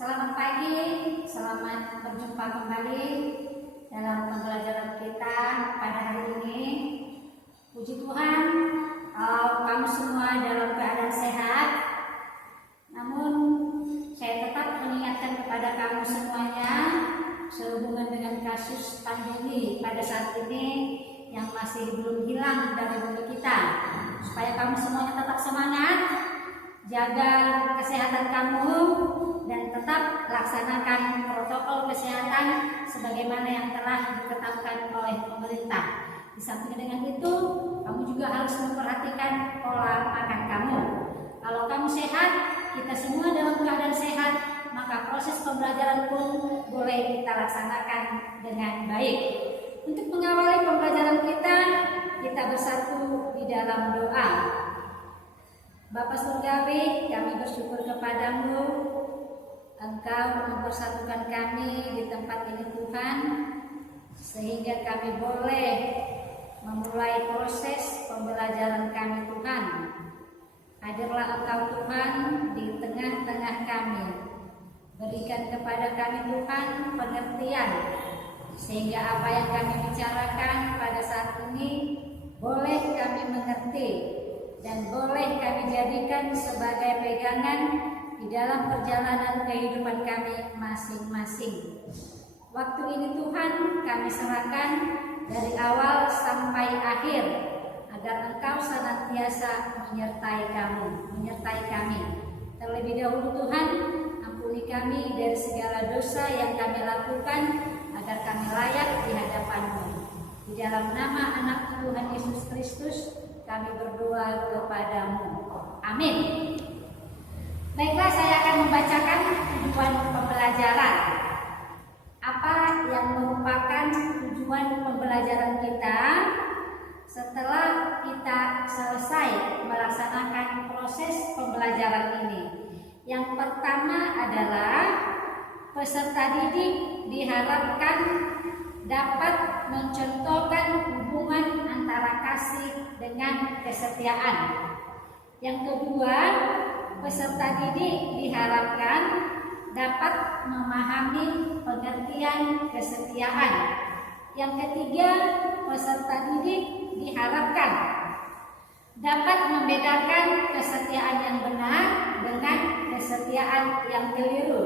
Selamat pagi, selamat berjumpa kembali dalam pembelajaran kita pada hari ini. Puji Tuhan, kamu semua dalam keadaan sehat. Namun saya tetap mengingatkan kepada kamu semuanya sehubungan dengan kasus pandemi pada saat ini yang masih belum hilang dari bumi kita, supaya kamu semuanya tetap semangat, jaga kesehatan kamu, dan tetap laksanakan protokol kesehatan sebagaimana yang telah ditetapkan oleh pemerintah. Di samping dengan itu, kamu juga harus memperhatikan pola makan kamu. Kalau kamu sehat, kita semua dalam keadaan sehat, maka proses pembelajaran pun boleh kita laksanakan dengan baik. Untuk mengawali pembelajaran kita bersatu di dalam doa. Bapa Surgawi, kami bersyukur kepadamu. Engkau mempersatukan kami di tempat ini Tuhan, sehingga kami boleh memulai proses pembelajaran kami Tuhan. Hadirlah Engkau Tuhan di tengah-tengah kami. Berikan kepada kami Tuhan pengertian, sehingga apa yang kami bicarakan pada saat ini boleh kami mengerti dan boleh kami jadikan sebagai pegangan di dalam perjalanan kehidupan kami masing-masing. Waktu ini Tuhan kami serahkan dari awal sampai akhir, agar Engkau senantiasa menyertai kami. Terlebih dahulu Tuhan, ampuni kami dari segala dosa yang kami lakukan, agar kami layak di hadapan-Mu. Di dalam nama Anak Tuhan Yesus Kristus kami berdoa kepadamu. Amin. Baiklah, saya akan membacakan tujuan pembelajaran. Apa yang merupakan tujuan pembelajaran kita setelah kita selesai melaksanakan proses pembelajaran ini? Yang pertama adalah peserta didik diharapkan dapat mencontohkan hubungan antara kasih dengan kesetiaan. Yang kedua, peserta didik diharapkan dapat memahami pengertian kesetiaan. Yang ketiga, peserta didik diharapkan dapat membedakan kesetiaan yang benar dengan kesetiaan yang keliru.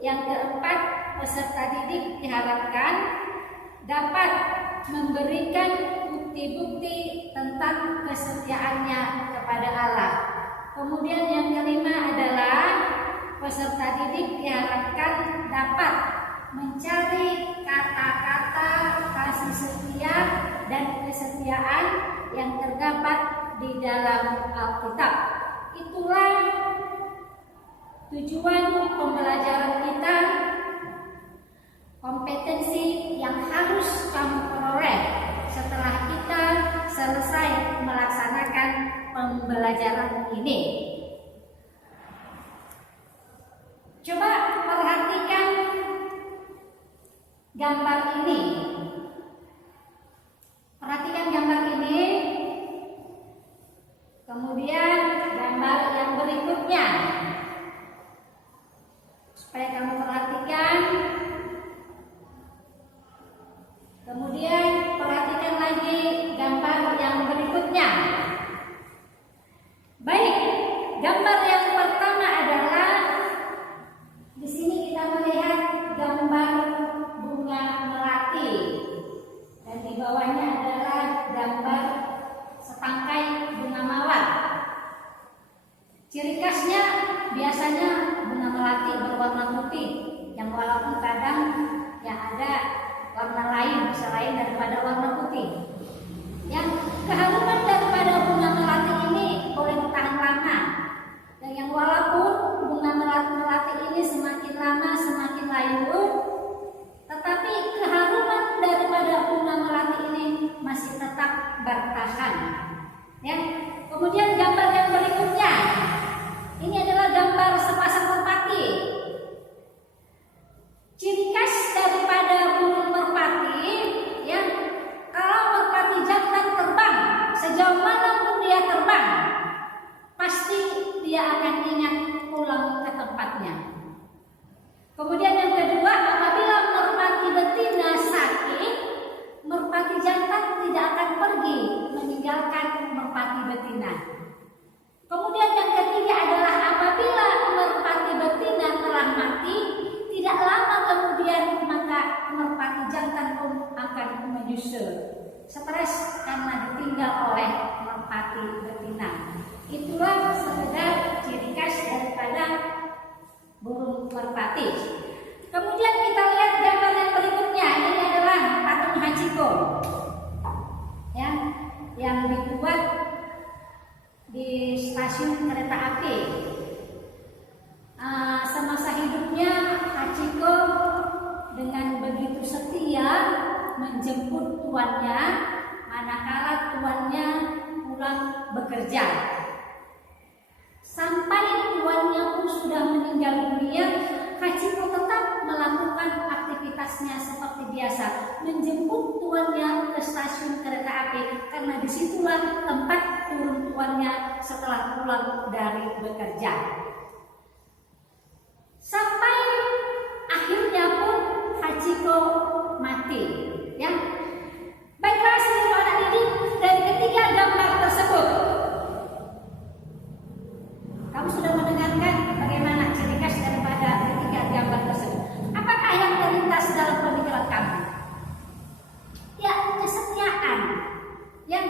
Yang keempat, peserta didik diharapkan dapat memberikan bukti-bukti tentang kesetiaannya kepada Allah. Kemudian yang kelima adalah peserta didik diharapkan dapat mencari kata-kata kasih setia dan kesetiaan yang terdapat di dalam Alkitab. Itulah tujuan pembelajaran kita, kompetensi yang harus kamu peroleh setelah kita selesai melaksanakan pembelajaran ini. Coba perhatikan gambar ini. Perhatikan gambar ini. Kemudian gambar yang berikutnya. Supaya kamu perhatikan. Kemudian perhatikan lagi gambar yang berikutnya. Baik, gambar yang pertama adalah di sini kita melihat gambar bunga melati, dan di bawahnya adalah gambar setangkai bunga mawar. Ciri khasnya biasanya bunga melati berwarna putih, yang walaupun kadang yang ada warna lain selain daripada warna putih. Yang keharuman daripada bunga melati ini boleh bertahan lama, dan yang walaupun bunga melati ini semakin lama semakin layu, tetapi keharuman daripada bunga melati ini masih tetap bertahan. Ya. Kemudian gambar yang berikutnya, ini adalah gambar sepasang merpati. Ciri khas daripada burung merpati, ya, kalau merpati jantan terbang, sejauh manapun dia terbang, pasti dia akan ingat pulang ke tempatnya. mati. Kemudian kita lihat gambar yang berikutnya. Ini adalah patung Hachiko ya, yang dibuat di stasiun kereta api. Semasa hidupnya Hachiko dengan begitu setia menjemput tuannya manakala tuannya pulang bekerja. Sampai tuannya pun sudah meninggal dunia, Hachiko tetap melakukan aktivitasnya seperti biasa, menjemput tuannya ke stasiun kereta api, karena disitulah tempat turun tuannya setelah pulang dari bekerja. Sampai akhirnya pun Hachiko mati, ya. Baiklah seluruh anak didik, dari ketiga gambar tersebut, kamu sudah mendengarkan bagaimana ciri khas daripada ketiga gambar tersebut. Apakah yang terlintas dalam pemikiran kamu? Ya, kesetiaan. Yang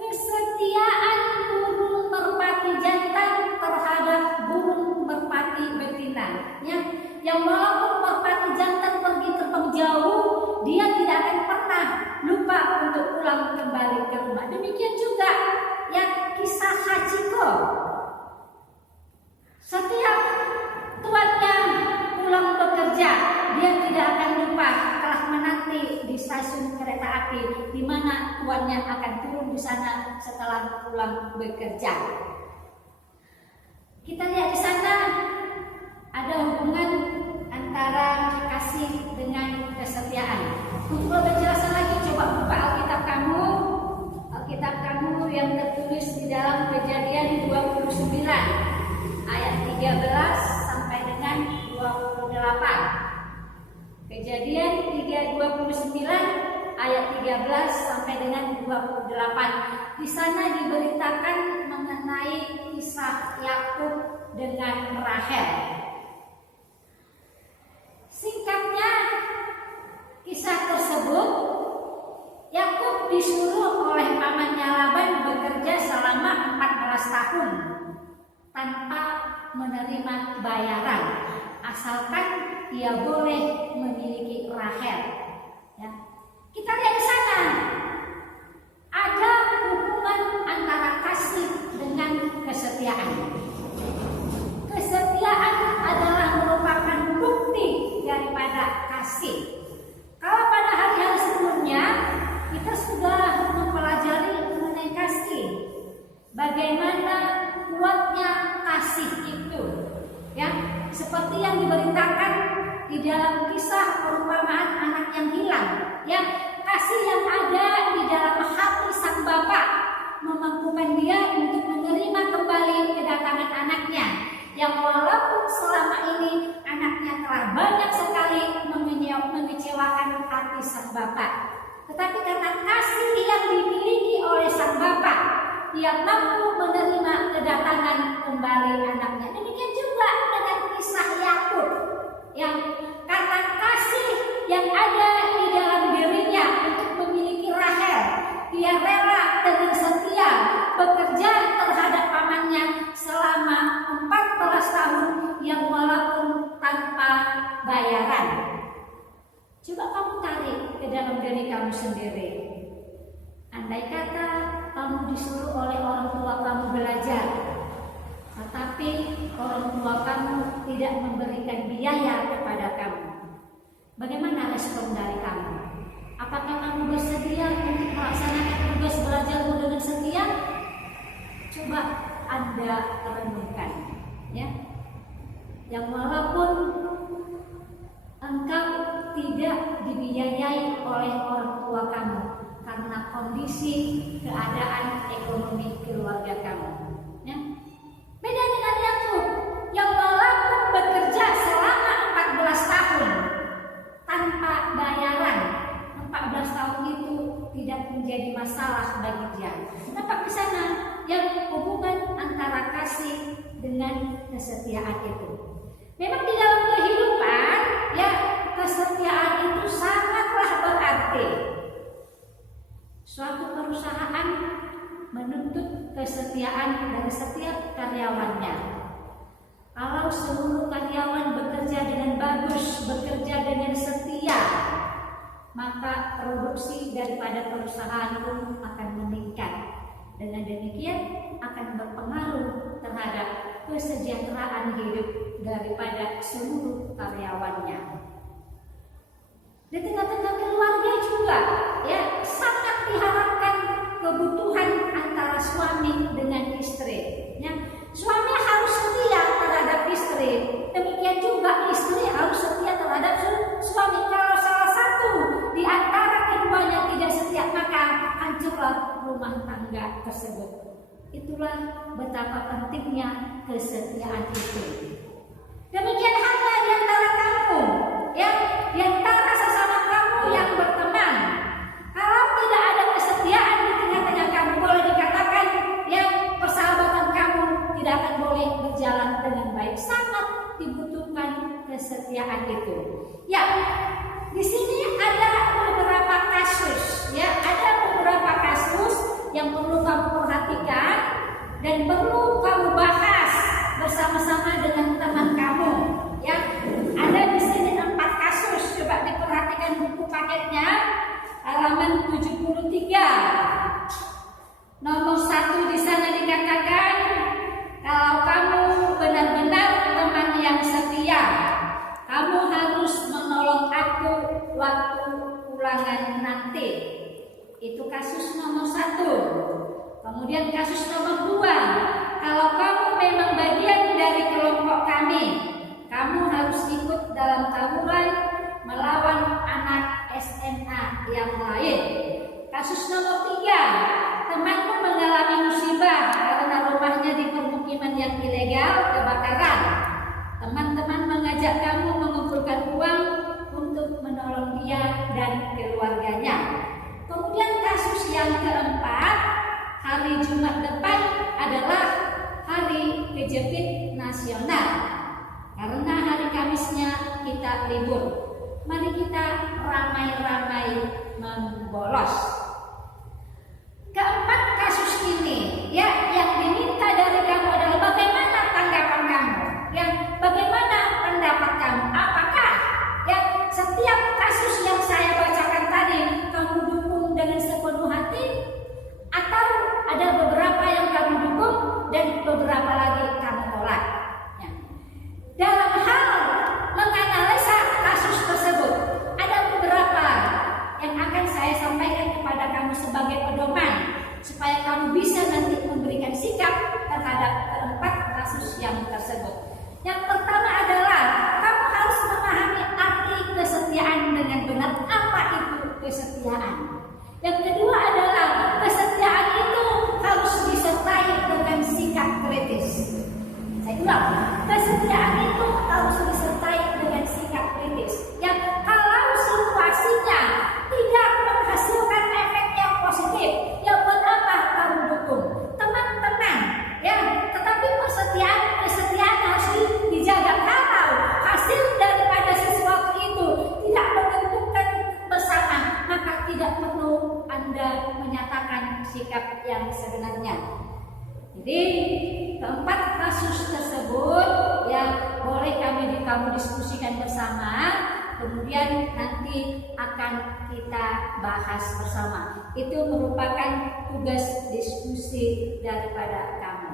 kesetiaan burung merpati jantan terhadap burung merpati betina. Yang walaupun merpati jantan pergi terbang jauh, dia tidak akan pernah lupa untuk pulang kembali ke rumah. Demikian juga yang kisah Hachiko. Setiap tuannya pulang bekerja, dia tidak akan lupa telah menanti di stasiun kereta api, di mana tuannya akan turun di sana setelah pulang bekerja. Kita lihat di sana ada hubungan antara kasih dengan kesetiaan. Untuk lebih jelasnya lagi, coba buka Alkitab kamu yang tertulis di dalam Kejadian 29 ayat 13 sampai dengan 28. Kejadian 29 ayat 13 sampai dengan 28. Di sana diberitakan mengenai kisah Yakub dengan Rahel. Singkatnya, kisah tersebut, Yakub disuruh oleh pamannya Laban bekerja selama 14 tahun tanpa menerima bayaran, asalkan ia boleh memiliki Rahel. Ya. Kita lihat di sana ada hubungan antara kasih dengan kesetiaan. Kesetiaan adalah merupakan bukti daripada kasih. Kalau pada hari-hari sebelumnya kita sudah mempelajari mengenai kasih, bagaimana kuatnya kasih itu, ya, seperti yang diberitakan di dalam kisah perumpamaan anak yang hilang, ya, kasih yang ada di dalam hati sang bapak memampukan dia untuk menerima kembali kedatangan anaknya, yang walaupun selama ini anaknya telah banyak sekali mengecewakan hati sang bapak, tetapi karena kasih yang dimiliki oleh sang bapak, dia mampu menerima kedatangan kembali anaknya. Demikian juga dengan kisah Yakub, yang karena kasih yang ada di dalam dirinya untuk memiliki Rahel, dia rela dengan setia bekerja terhadap pamannya selama 14 tahun yang walaupun tanpa bayaran. Coba kamu tarik ke dalam diri kamu sendiri. Andai kata kamu disuruh oleh orang tua kamu belajar, tetapi orang tua kamu tidak memberikan biaya kepada kamu, bagaimana respon dari kamu? Apakah kamu bersedia untuk melaksanakan tugas belajarmu dengan setia? Coba Anda renungkan, ya. Yang walaupun engkau tidak dibiayai oleh orang tua kamu karena kondisi keadaan ekonomi keluarga kamu, ya. Beda dengan Yakub yang walaupun bekerja selama 14 tahun tanpa bayaran, 14 tahun itu tidak menjadi masalah bagi dia. Nampak di sana yang hubungan antara kasih dengan kesetiaan itu. Memang di dalam kehidupan, ya, kesetiaan itu sangatlah berarti. Suatu perusahaan menuntut kesetiaan dari setiap karyawannya. Kalau seluruh karyawan bekerja dengan maka produksi daripada perusahaan pun akan meningkat. Dengan demikian akan berpengaruh terhadap kesejahteraan hidup daripada seluruh karyawannya. Di tengah-tengah keluarga juga, ya, sangat diharapkan kebutuhan antara suami dengan istri. Ya, suami harus setia terhadap istri, demikian juga istri harus setia terhadap suami. Kalau salah satu di antara keduanya tidak setia, maka hancurlah rumah tangga tersebut. Itulah betapa pentingnya kesetiaan itu. Demikian halnya di antara kamu, ya, di antara sesama kamu yang berteman. Kalau tidak ada kesetiaan di tengah-tengah kamu, boleh dikatakan ya persahabatan kamu tidak akan boleh berjalan dengan baik. Sangat dibutuhkan kesetiaan itu. Ya, di sini ada beberapa kasus, ya, ada beberapa kasus yang perlu kamu perhatikan dan perlu kamu bahas bersama-sama dengan teman kamu. Ya, ada di sini 4 kasus. Coba diperhatikan buku paketnya, halaman 73. Nomor 1 di sana dikatakan, kalau kamu benar-benar teman yang setia, kamu harus menolong aku waktu ulangan nanti. Itu kasus nomor 1. Kemudian kasus nomor 2, kalau kamu memang bagian dari kelompok kami, kamu harus ikut dalam tawuran melawan anak SMA yang lain. Kasus nomor 3, temanmu mengalami musibah karena rumahnya di permukiman yang ilegal kebakaran. Teman-teman mengajak kamu mengumpulkan uang untuk menolong dia dan keluarganya. Kemudian kasus yang keempat, hari Jumat depan adalah hari kejepit nasional. Karena hari Kamisnya kita libur, mari kita ramai-ramai membolos. Keempat kasus ini, ya, yang diminta dari kamu adalah bagaimana tanggapan kamu, ya, bagaimana pendapat kamu, apakah ya setiap kasus yang saya bacakan tadi kamu dukung dengan sepenuh hati, atau ada beberapa yang kamu dukung dan beberapa lagi kamu tolak. Ya. Dalam hal menganalisa kasus tersebut, ada beberapa yang akan saya sampaikan kepada kamu sebagai pedoman supaya kamu bisa nanti memberikan sikap terhadap keempat kasus yang tersebut. Yang pertama adalah kamu harus memahami arti kesetiaan dengan benar. Apa itu kesetiaan? Yang kedua adalah kesetiaan itu harus disertai dengan sikap kritis. Saya ulang, kesetiaan itu harus disertai dengan sikap kritis. Yang kalau situasinya tidak menghasilkan efek yang positif, ya buat apa kamu dukung? Teman-teman, ya, tetapi kesetiaan harus dijaga. Kalau hasil daripada sesuatu itu tidak menentukan bersama, maka tidak perlu Anda menyatakan sikap yang sebenarnya. Jadi keempat kasus tersebut ya boleh kamu diskusikan bersama, kemudian nanti akan kita bahas bersama. Itu merupakan tugas diskusi daripada kamu.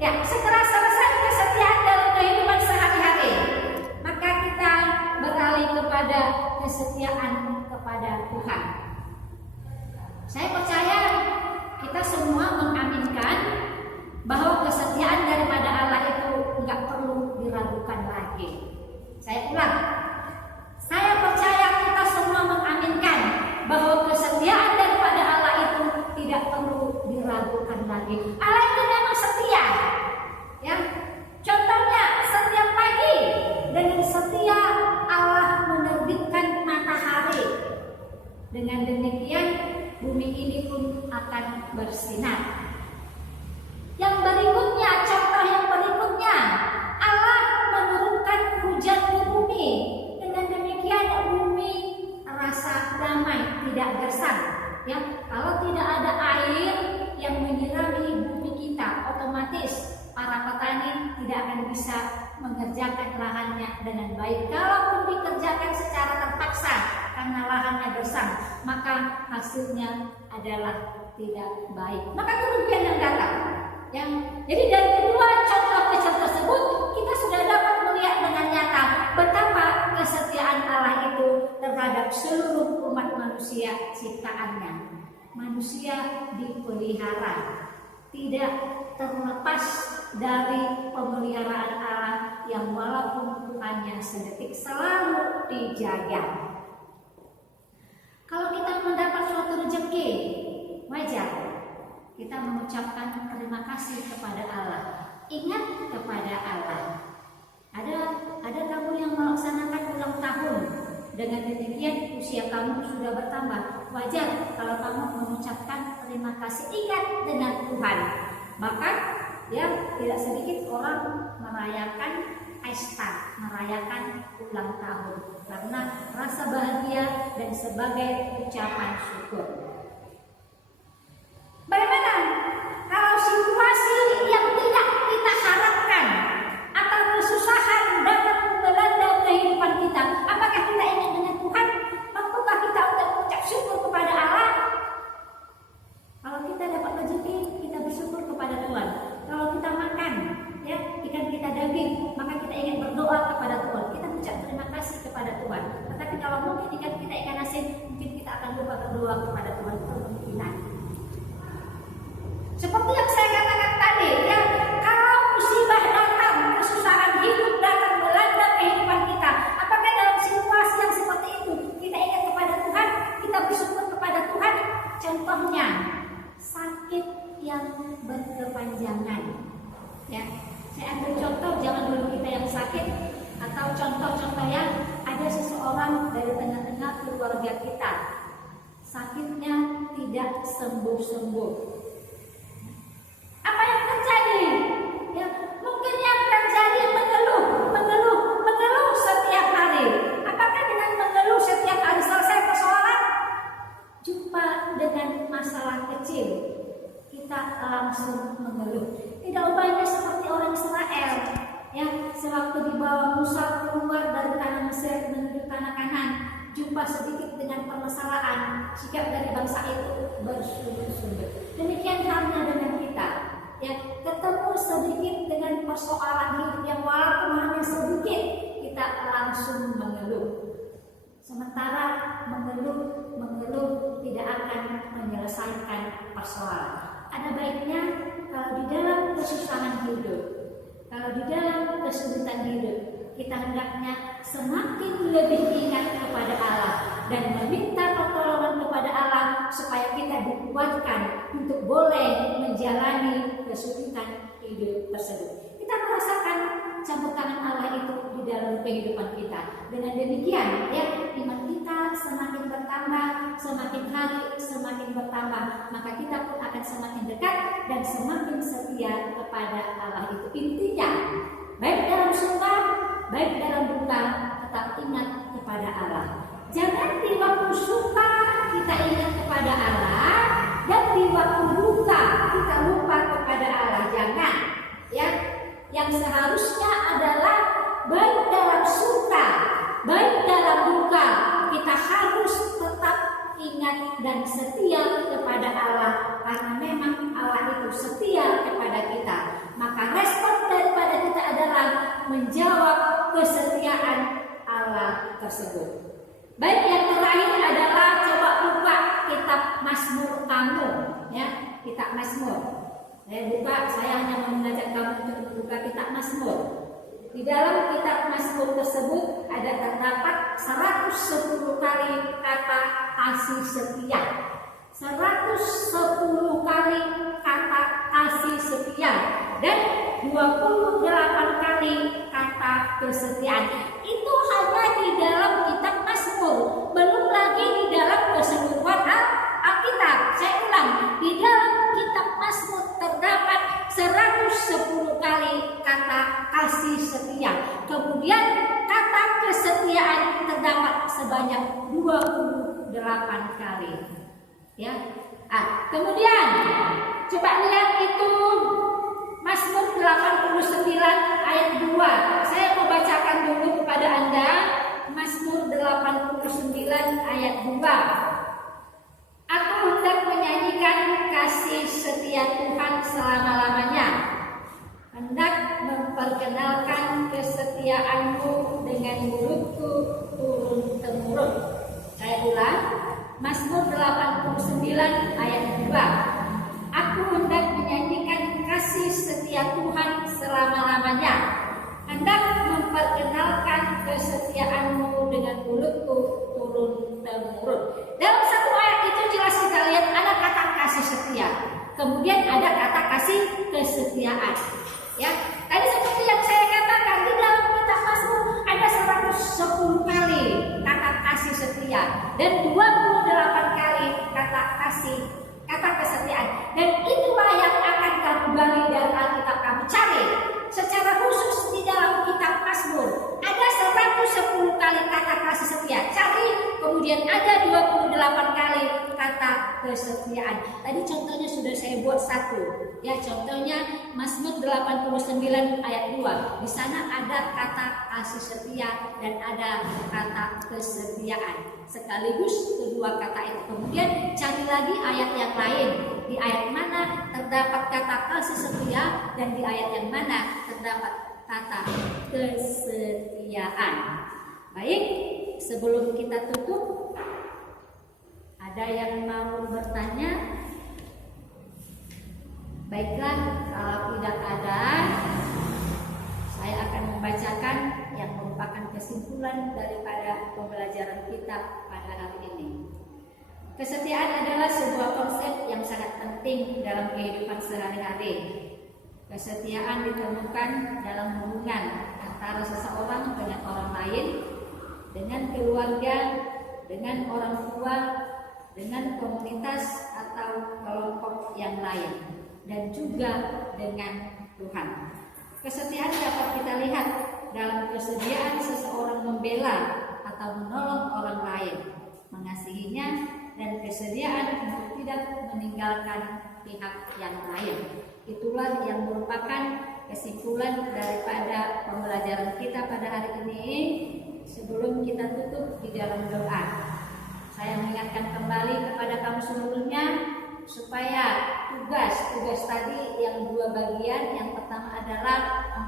Ya, setelah selesai kesetiaan dalam kehidupan sehari-hari, maka kita beralih kepada kesetiaan kepada Tuhan. Saya percaya kita semua mengaminkan bahwa kesetiaan daripada Allah itu nggak perlu diragukan lagi. Saya ulang, saya percaya kita semua mengaminkan bahwa kesetiaan daripada Allah itu tidak perlu diragukan lagi. Allah itu memang setia, ya. Contohnya setiap pagi dengan setia Allah menerbitkan matahari. Dengan demikian bumi ini pun akan bersinar. Yang berikutnya, contoh yang berikutnya, Allah menurunkan hujan ke bumi. Dengan demikian bumi rasa damai, tidak gersang. Ya, kalau tidak ada air yang menyirami bumi kita, otomatis para petani tidak akan bisa mengerjakan lahannya dengan baik. Kalaupun dikerjakan secara terpaksa, karena lahannya gersang, maka hasilnya adalah tidak baik. Maka kerugian yang datang. Jadi dari kedua contoh kecil tersebut kita sudah dapat melihat dengan nyata betapa kesetiaan Allah itu terhadap seluruh umat manusia ciptaannya. Manusia dipelihara, tidak terlepas dari pemeliharaan Allah yang walaupun Tuhannya sedetik selalu dijaga. Kalau kita mendapat suatu rezeki, wajar kita mengucapkan terima kasih kepada Allah, ingat kepada Allah. Ada kamu yang melaksanakan ulang tahun, dengan demikian usia kamu sudah bertambah. Wajar kalau kamu mengucapkan terima kasih, ingat dengan Tuhan. Bahkan tidak sedikit orang merayakan pesta, merayakan ulang tahun karena rasa bahagia dan sebagai ucapan syukur. Bagaimana kalau situasi yang tidak kita harapkan atau kesusahan datang melanda kehidupan kita? Apakah kita ingat dengan Tuhan? Mampukah kita untuk mengucap syukur kepada Allah? Kalau kita dapat rezeki, kita bersyukur kepada Tuhan. Kalau kita makan, ikan kita daging, maka kita ingin berdoa kepada Tuhan. Kita mengucap terima kasih kepada Tuhan. Tetapi kalau mungkin ikan kita ikan asin, mungkin kita akan lupa berdoa kepada Tuhan. Itu kemungkinan. Seperti yang saya katakan tadi, kalau musibah datang, kesusahan hidup datang melanda kehidupan kita, apakah dalam situasi yang seperti itu kita ingat kepada Tuhan, kita bersyukur kepada Tuhan? Contohnya sakit yang berkepanjangan. Saya ambil contoh, jangan dulu kita yang sakit, atau contoh-contoh yang ada seseorang dari tengah-tengah keluarga kita, sakitnya tidak sembuh-sembuh. Apa yang terjadi? Mungkin yang terjadi mengeluh setiap hari. Apakah dengan mengeluh setiap hari selesai persoalan? Jumpa dengan masalah kecil, kita langsung mengeluh. Tidak ubahnya seperti orang Israel, sewaktu dibawa Musa keluar dari tanah Mesir menuju tanah Kanaan, jumpa sedikit dengan permasalahan, sikap dari bangsa itu bersumber-sumber. Demikian halnya dengan kita, ketemu sedikit dengan persoalan hidup yang walaupun hanya sedikit, kita langsung mengeluh. Sementara mengeluh tidak akan menyelesaikan persoalan. Ada baiknya kalau di dalam kesusahan hidup, kalau di dalam kesulitan hidup, kita hendaknya semakin lebih ingat kepada Allah dan meminta pertolongan kepada Allah supaya kita dikuatkan untuk boleh menjalani kesulitan hidup tersebut. Kita merasakan campur tangan Allah itu di dalam kehidupan kita. Dengan demikian, iman kita semakin bertambah, semakin hari semakin bertambah, maka kita pun akan semakin dekat dan semakin setia kepada Allah itu. Intinya, baik dalam suka, baik dalam duka, tetap ingat kepada Allah. Jangan di waktu suka kita ingat kepada Allah, dan di waktu duka kita lupa kepada Allah. Jangan, Yang seharusnya adalah baik dalam suka, baik dalam duka, kita harus tetap ingat dan setia kepada Allah, karena memang Allah itu setia kepada kita. Maka respon daripada kita adalah menjawab kesetiaan Allah tersebut. Baik, yang terakhir adalah coba buka kitab Mazmur kamu, kitab Mazmur. Saya hanya mengajak kamu untuk membuka kitab Mazmur. Di dalam kitab Mazmur tersebut terdapat 110 kali kata kasih setia. 110 kali kata kasih setia dan 28 kali kata kesetiaan. Itu hanya di dalam kitab Mazmur, belum lagi di dalam keseluruhan Alkitab. Saya ulang, di dalam kitab Mazmur terdapat 110 kali kata kasih setia. Kemudian kata kesetiaan terdapat sebanyak 28 kali. Kemudian coba lihat itu Mazmur 89 ayat 2. Saya mau bacakan dulu kepada Anda Mazmur 89 ayat 2. Aku hendak menyanyikan kasih setia Tuhan selama-lamanya, hendak memperkenalkan kesetiaan-Mu dengan mulutku turun-temurun. Saya ulang, Mazmur 89 ayat 2. Aku hendak menyanyikan kasih setia Tuhan selama-lamanya, hendak memperkenalkan kesetiaan-Mu dengan mulutku turun-temurun. Dalam satu ayat itu jelas kita lihat ada kata kasih setia, kemudian ada kata kasih kesetiaan. Ya, tadi seperti yang saya katakan di dalam kitab Mazmur ada 110 kali kata kasih setia dan 28 kali kata kesetiaan. Dan itulah yang akan kamu gali dari Alkitab, kamu cari secara khusus di dalam kitab Mazmur. Ada 110 kali kata kasih setia. Cari, kemudian ada 28 kali kata kesetiaan. Tadi contohnya sudah saya buat satu. Ya, contohnya Mazmur 89 ayat 2. Di sana ada kata kasih setia dan ada kata kesetiaan. Sekaligus kedua kata itu. Kemudian cari lagi ayat yang lain. Di ayat mana terdapat kata kasih setia dan di ayat yang mana terdapat kata kesetiaan. Baik, sebelum kita tutup, ada yang mau bertanya? Baiklah, kalau tidak ada, saya akan membacakan yang merupakan kesimpulan daripada pembelajaran kita pada hari ini. Kesetiaan adalah sebuah konsep yang sangat penting dalam kehidupan sehari-hari. Kesetiaan ditemukan dalam hubungan antara seseorang dengan orang lain, dengan keluarga, dengan orang tua, dengan komunitas atau kelompok yang lain, dan juga dengan Tuhan. Kesetiaan dapat kita lihat dalam kesediaan seseorang membela atau menolong orang lain, mengasihinya, dan kesediaan untuk tidak meninggalkan pihak yang lain. Itulah yang merupakan kesimpulan daripada pembelajaran kita pada hari ini. Sebelum kita tutup di dalam doa, saya mengingatkan kembali kepada kamu seluruhnya supaya tugas tadi yang dua bagian. Yang pertama adalah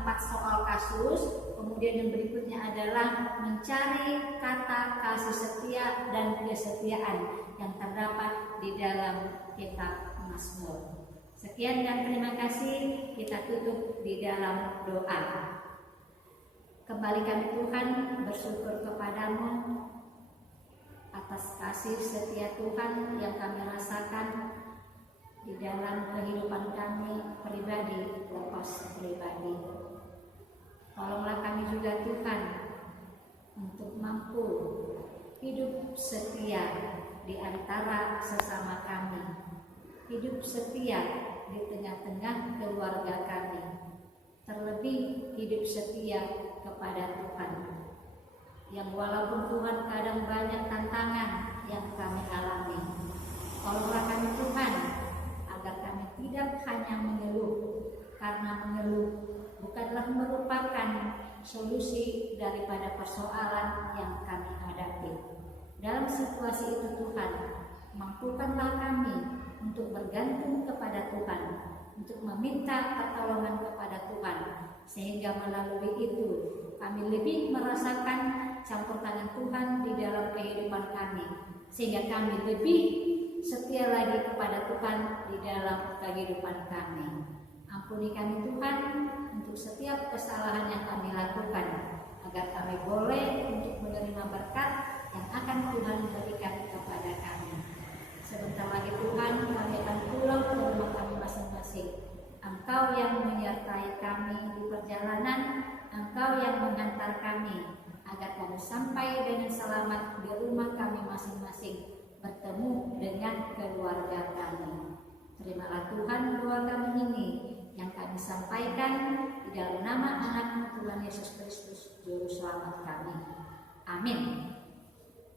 4 soal kasus, kemudian yang berikutnya adalah mencari kata kasih setia dan kesetiaan yang terdapat di dalam kitab Mazmur. Sekian dan terima kasih. Kita tutup di dalam doa. Kembali kami Tuhan bersyukur kepadamu atas kasih setia Tuhan yang kami rasakan di dalam kehidupan kami pribadi lepas pribadi. Tolonglah kami juga Tuhan untuk mampu hidup setia di antara sesama kami, hidup setia di tengah-tengah keluarga kami, terlebih hidup setia kepada Tuhan, yang walaupun Tuhan kadang banyak tantangan yang kami alami. Tolonglah kami Tuhan agar kami tidak hanya mengeluh, karena mengeluh bukanlah merupakan solusi daripada persoalan yang kami hadapi. Dalam situasi itu Tuhan, mampukanlah kami untuk bergantung kepada Tuhan, untuk meminta pertolongan kepada Tuhan, sehingga melalui itu kami lebih merasakan campur tangan Tuhan di dalam kehidupan kami, sehingga kami lebih setia lagi kepada Tuhan di dalam kehidupan kami. Ampuni kami Tuhan untuk setiap kesalahan yang kami lakukan, agar kami boleh untuk menerima berkat yang akan Tuhan berikan kepada kami. Sebentar lagi Tuhan, kami akan pulang ke rumah kami masing-masing. Engkau yang menyertai kami di perjalanan, Engkau yang mengantar kami, agar kami sampai dengan selamat di rumah kami masing-masing, bertemu dengan keluarga kami. Terimalah Tuhan doa kami ini yang kami sampaikan di dalam nama anak Tuhan Yesus Kristus, Juru Selamat kami. Amin.